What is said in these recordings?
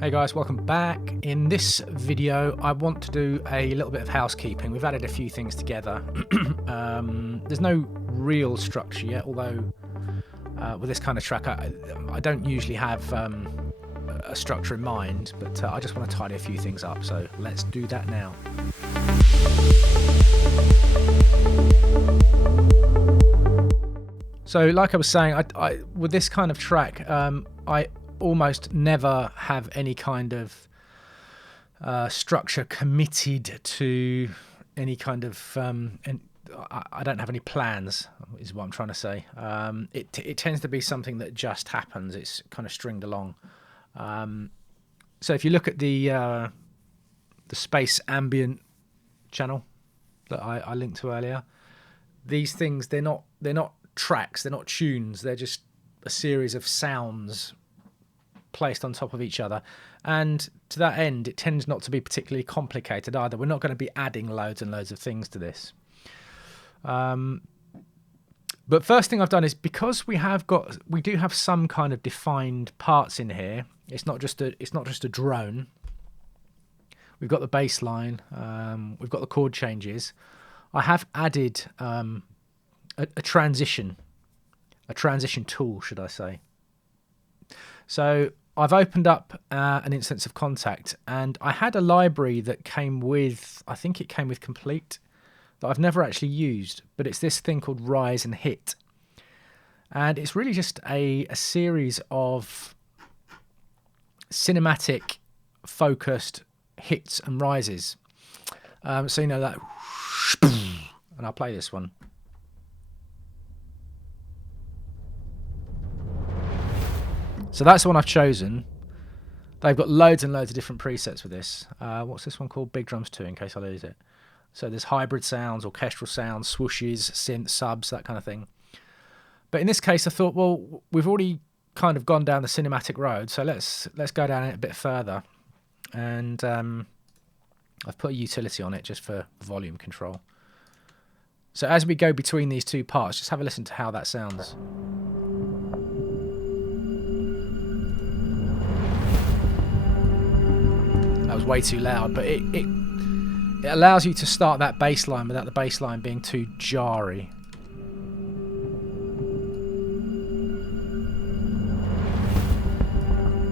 Hey guys, welcome back. In this video I want to do a little bit of housekeeping. We've added a few things together. There's no real structure yet, although with this kind of track I don't usually have a structure in mind, but I just want to tidy a few things up, so let's do that now. So like I was saying, I with this kind of track I almost never have any kind of structure committed to any kind of and I don't have any plans, is what I'm trying to say. It tends to be something that just happens. It's kind of stringed along. So if you look at the space ambient channel that I linked to earlier, these things, they're not tracks, they're not tunes, they're just a series of sounds placed on top of each other, and to that end it tends not to be particularly complicated either. We're not going to be adding loads and loads of things to this, but first thing I've done is, because we do have some kind of defined parts in here. It's not just a drone. We've got the bass line, we've got the chord changes. I have added a transition tool, should I say. So I've opened up an instance of Contact, and I had a library that came with, I think it came with Complete, that I've never actually used, but it's this thing called Rise and Hit. And it's really just a series of cinematic focused hits and rises. So you know that, and I'll play this one. So that's the one I've chosen. They've got loads and loads of different presets for this. What's this one called? Big Drums 2, in case I lose it. So there's hybrid sounds, orchestral sounds, swooshes, synth, subs, that kind of thing. But in this case, I thought, well, we've already kind of gone down the cinematic road, so let's go down it a bit further. And I've put a utility on it just for volume control. So as we go between these two parts, just have a listen to how that sounds. That was way too loud, but it allows you to start that bass line without the bass line being too jarry.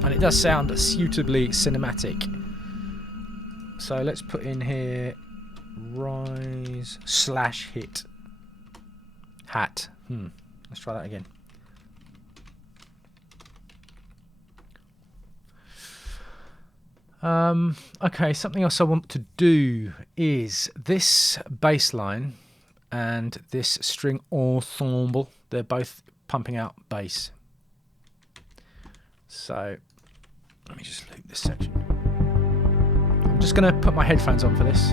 And it does sound suitably cinematic. So let's put in here Rise / Hit Hat. Let's try that again. Okay, something else I want to do is this bass line and this string ensemble. They're both pumping out bass. So let me just loop this section. I'm just going to put my headphones on for this.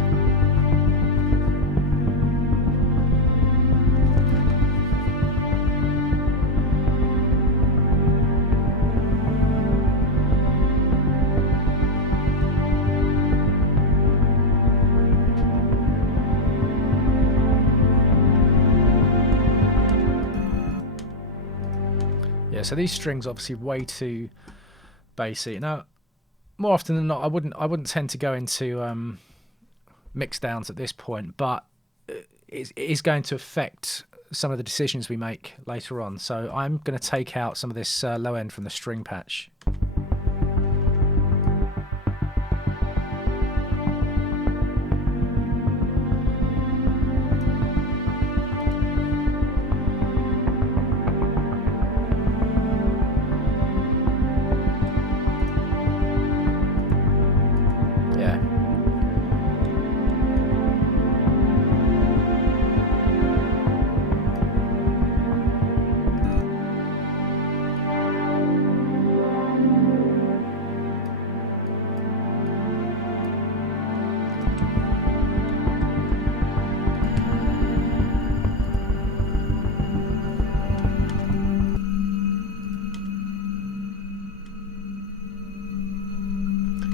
So these strings obviously way too bassy. Now, more often than not, I wouldn't tend to go into mix downs at this point, but it is going to affect some of the decisions we make later on. So I'm going to take out some of this low end from the string patch.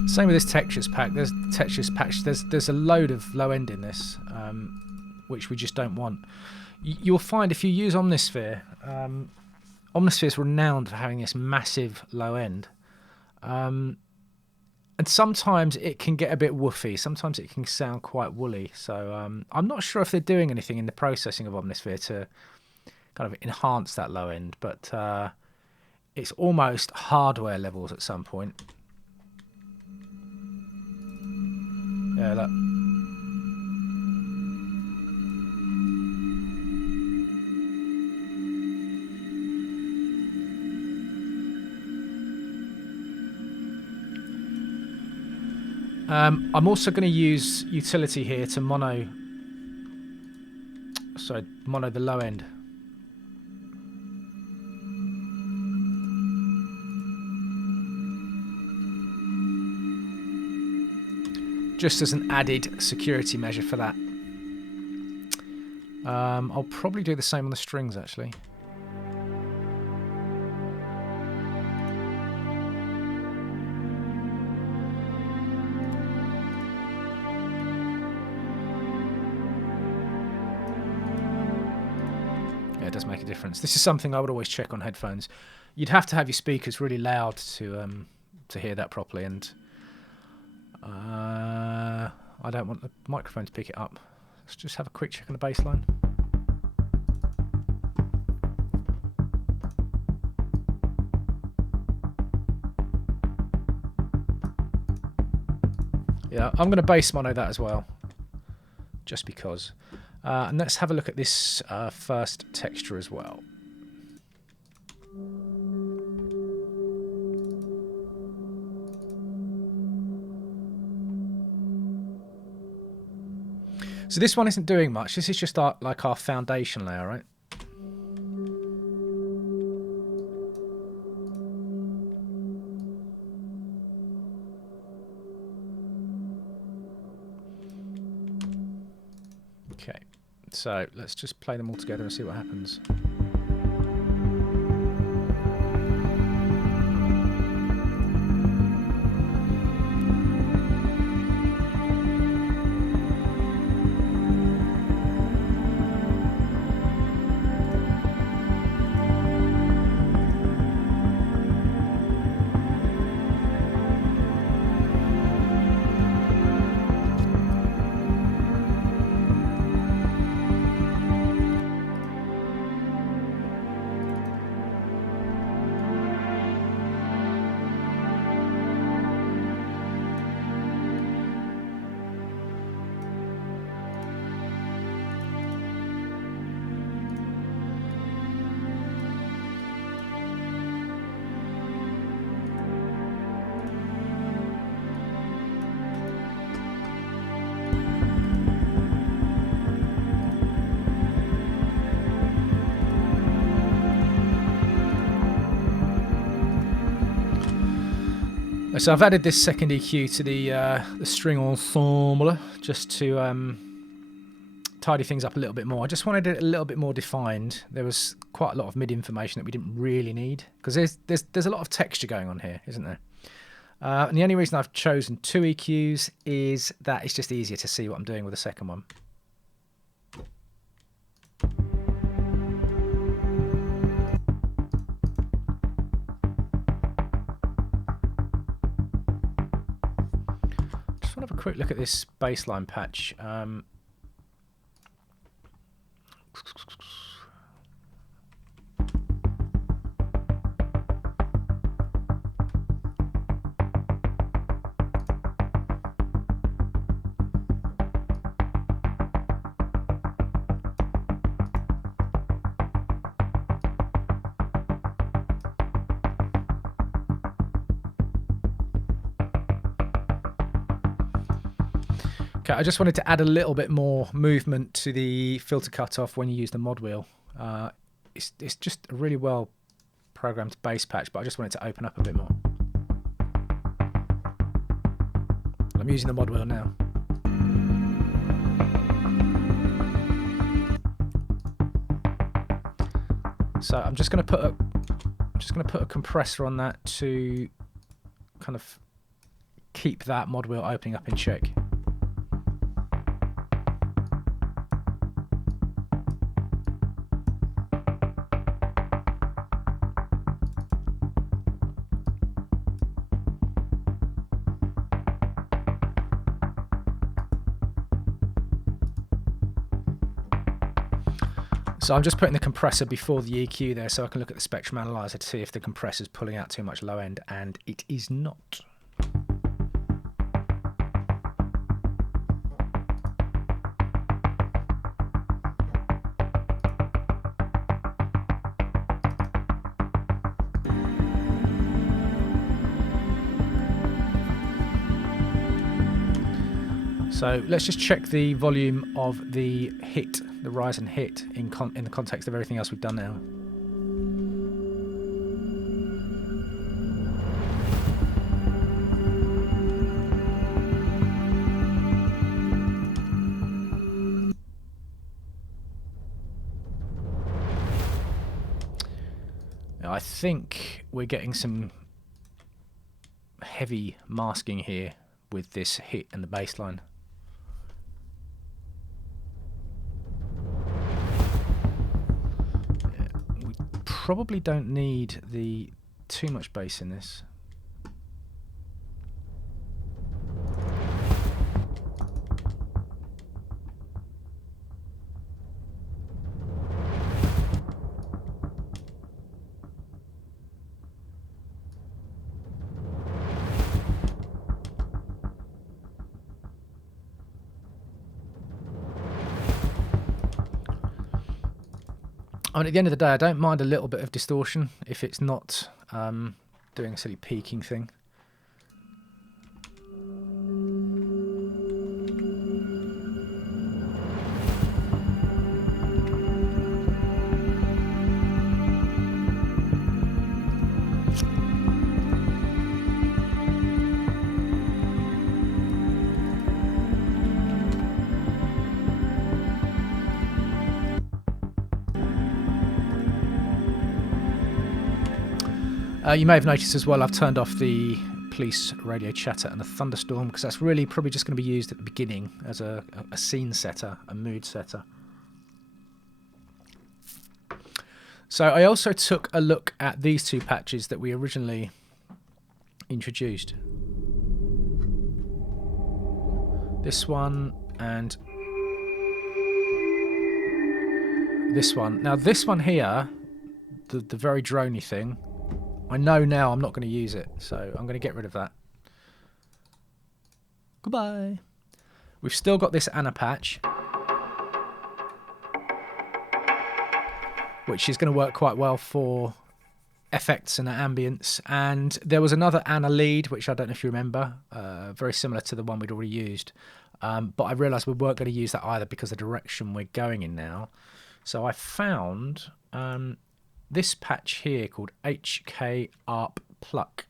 Same with this textures pack. There's a load of low end in this, which we just don't want. You'll find if you use Omnisphere, Omnisphere is renowned for having this massive low end. And sometimes it can get a bit woofy. Sometimes it can sound quite woolly. So I'm not sure if they're doing anything in the processing of Omnisphere to kind of enhance that low end, but it's almost hardware levels at some point. Yeah, look. I'm also going to use utility here to mono the low end. Just as an added security measure for that. I'll probably do the same on the strings, actually. Yeah, it does make a difference. This is something I would always check on headphones. You'd have to have your speakers really loud to hear that properly, and I don't want the microphone to pick it up. Let's just have a quick check on the bass line. Yeah, I'm going to bass mono that as well, just because. And let's have a look at this first texture as well. So this one isn't doing much. This is just our foundation layer, right? Okay, so let's just play them all together and see what happens. So I've added this second EQ to the string ensemble just to tidy things up a little bit more. I just wanted it a little bit more defined. There was quite a lot of mid information that we didn't really need, because there's a lot of texture going on here, isn't there? And the only reason I've chosen 2 EQs is that it's just easier to see what I'm doing with the second one. Just want to have a quick look at this bassline patch. Okay, I just wanted to add a little bit more movement to the filter cutoff when you use the mod wheel. It's just a really well programmed bass patch, but I just wanted to open up a bit more. I'm using the mod wheel now. So I'm just going to put a compressor on that to kind of keep that mod wheel opening up in check. So I'm just putting the compressor before the EQ there so I can look at the spectrum analyzer to see if the compressor's pulling out too much low end, and it is not. So let's just check the volume of the hit, the rise and hit, in the context of everything else we've done now. Now, I think we're getting some heavy masking here with this hit and the bass line. Probably don't need too much bass in this. I mean, at the end of the day, I don't mind a little bit of distortion if it's not doing a silly peaking thing. You may have noticed as well I've turned off the police radio chatter and the thunderstorm, because that's really probably just going to be used at the beginning as a scene setter, a mood setter. So I also took a look at these two patches that we originally introduced. This one and this one. Now this one here, the very droney thing, I know now I'm not going to use it, so I'm going to get rid of that. Goodbye. We've still got this Anna patch, which is going to work quite well for effects and ambience. And there was another Anna lead, which I don't know if you remember, very similar to the one we'd already used. But I realised we weren't going to use that either because of the direction we're going in now. So I found this patch here called HK ARP Pluck.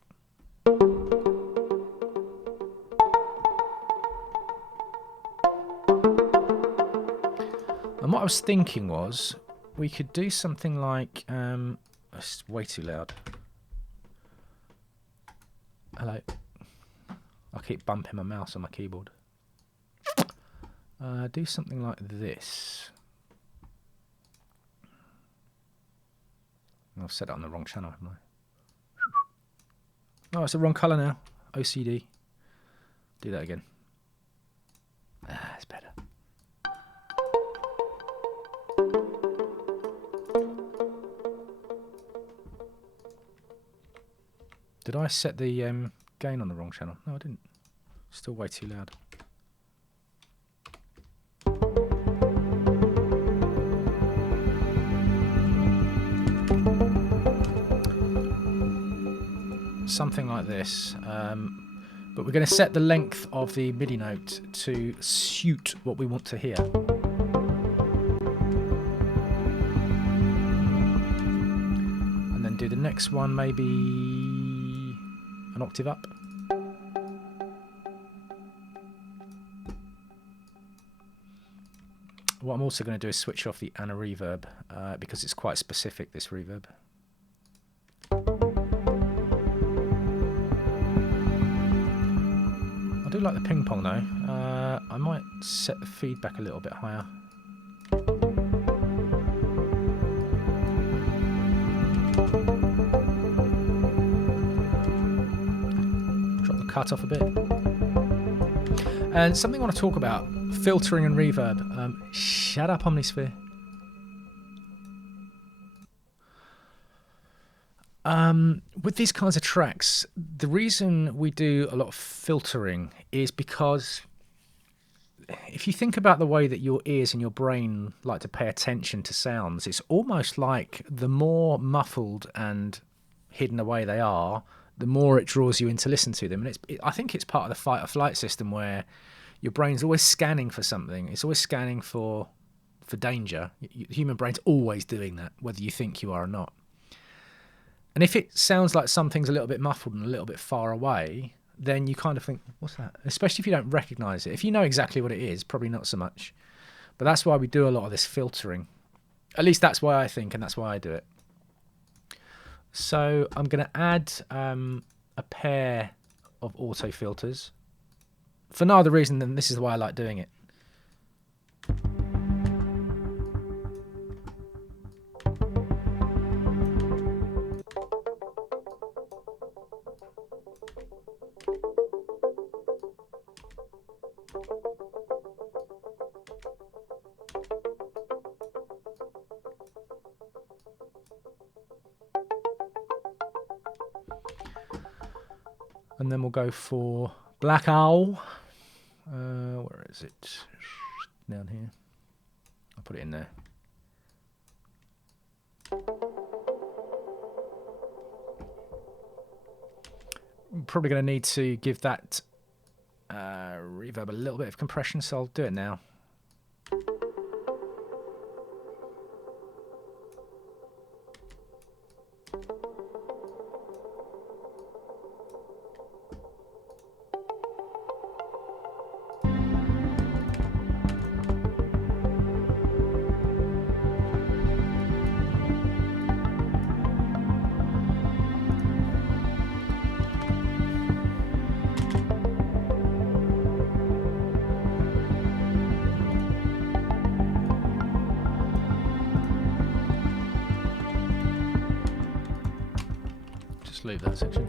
And what I was thinking was we could do something like it's way too loud. Hello. I keep bumping my mouse on my keyboard. Do something like this. I've set it on the wrong channel, haven't I? Oh, it's the wrong colour now. OCD. Do that again. It's better. Did I set the gain on the wrong channel? No, I didn't. Still way too loud. Something like this, but we're going to set the length of the MIDI note to suit what we want to hear. And then do the next one maybe an octave up. What I'm also going to do is switch off the Anna reverb because it's quite specific, this reverb. I do like the ping pong though. I might set the feedback a little bit higher. Drop the cut off a bit. And something I want to talk about, filtering and reverb. Shut up, Omnisphere. With these kinds of tracks, the reason we do a lot of filtering is because if you think about the way that your ears and your brain like to pay attention to sounds, it's almost like the more muffled and hidden away they are, the more it draws you in to listen to them. And I think it's part of the fight or flight system where your brain's always scanning for something. It's always scanning for danger. The human brain's always doing that, whether you think you are or not. And if it sounds like something's a little bit muffled and a little bit far away, then you kind of think, what's that? Especially if you don't recognize it. If you know exactly what it is, probably not so much. But that's why we do a lot of this filtering. At least that's why I think, and that's why I do it. So I'm going to add a pair of auto filters for no other reason than this is why I like doing it. And then we'll go for Black Owl. Where is it? Down here. I'll put it in there. I'm probably going to need to give that reverb a little bit of compression, so I'll do it now. Just leave that section.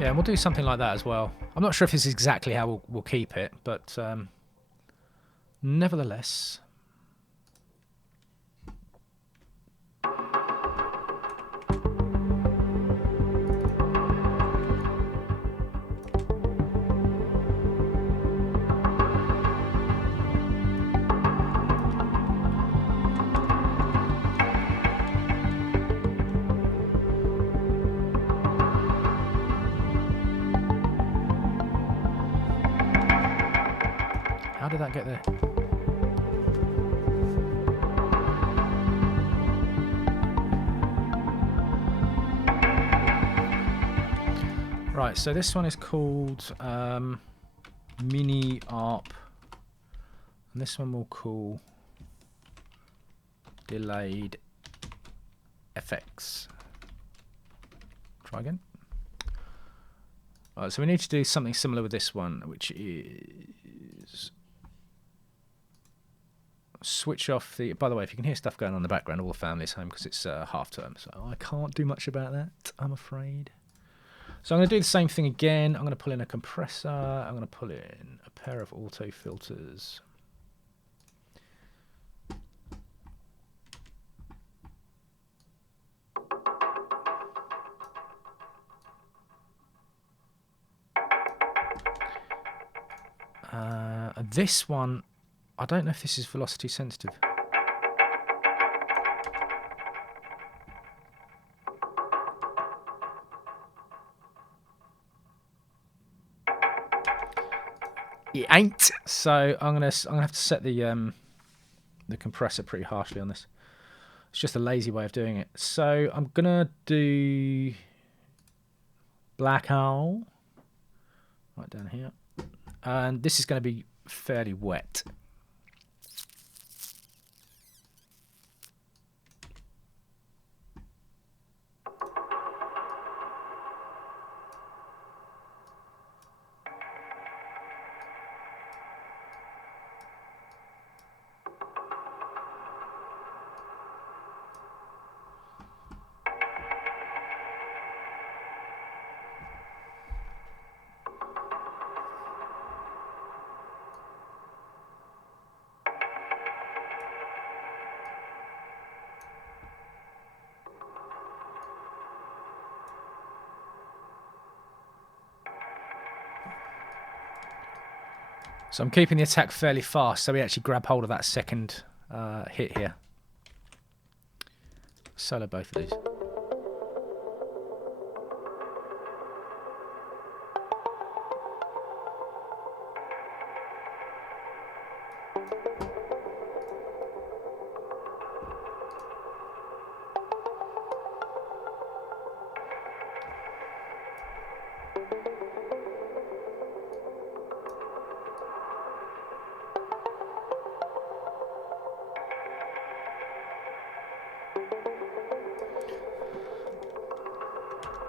Yeah, and we'll do something like that as well. I'm not sure if this is exactly how we'll keep it, but nevertheless. How did that get there? Right, so this one is called Mini ARP, and this one we'll call Delayed FX. Try again. Alright, so we need to do something similar with this one, which is switch off the... By the way, if you can hear stuff going on in the background, all the family's home because it's half term, so I can't do much about that, I'm afraid. So I'm going to do the same thing again. I'm going to pull in a compressor. I'm going to pull in a pair of auto filters. This one, I don't know if this is velocity sensitive. It ain't. So I'm gonna have to set the compressor pretty harshly on this. It's just a lazy way of doing it. So I'm gonna do Black Owl right down here, and this is going to be fairly wet. So I'm keeping the attack fairly fast, so we actually grab hold of that second hit here. Solo both of these.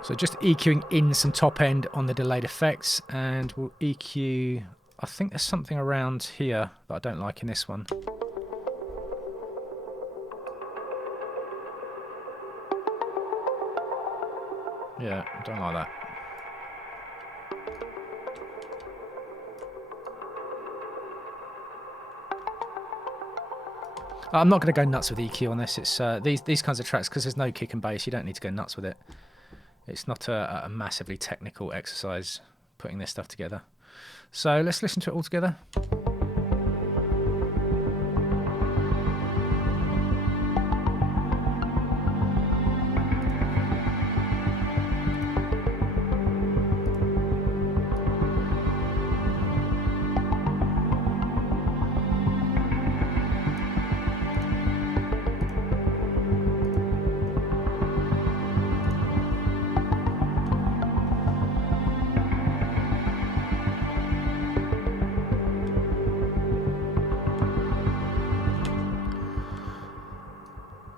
So just EQing in some top end on the delayed effects, and we'll EQ, I think there's something around here that I don't like in this one. Yeah, I don't like that. I'm not going to go nuts with EQ on this. It's these kinds of tracks, because there's no kick and bass, you don't need to go nuts with it. It's not a massively technical exercise putting this stuff together. So let's listen to it all together.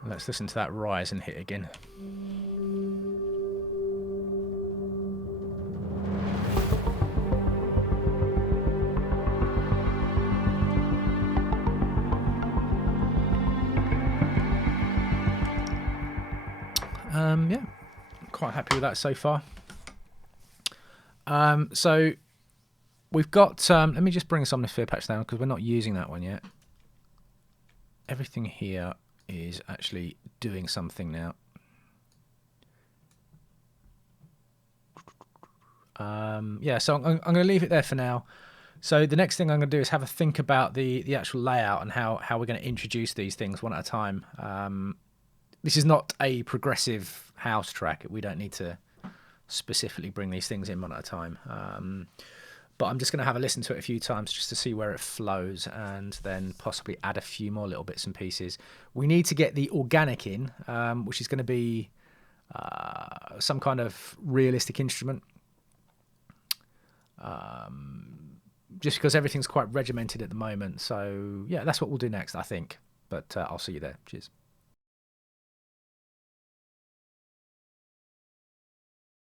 Let's listen to that rise and hit again. Yeah, quite happy with that so far. So we've got, let me just bring some Omnisphere patch down because we're not using that one yet. Everything here is actually doing something now. Yeah, so I'm going to leave it there for now. So the next thing I'm going to do is have a think about the actual layout and how we're going to introduce these things one at a time. This is not a progressive house track. We don't need to specifically bring these things in one at a time. But I'm just going to have a listen to it a few times just to see where it flows, and then possibly add a few more little bits and pieces. We need to get the organic in, which is going to be some kind of realistic instrument. Just because everything's quite regimented at the moment. So yeah, that's what we'll do next, I think. But I'll see you there. Cheers.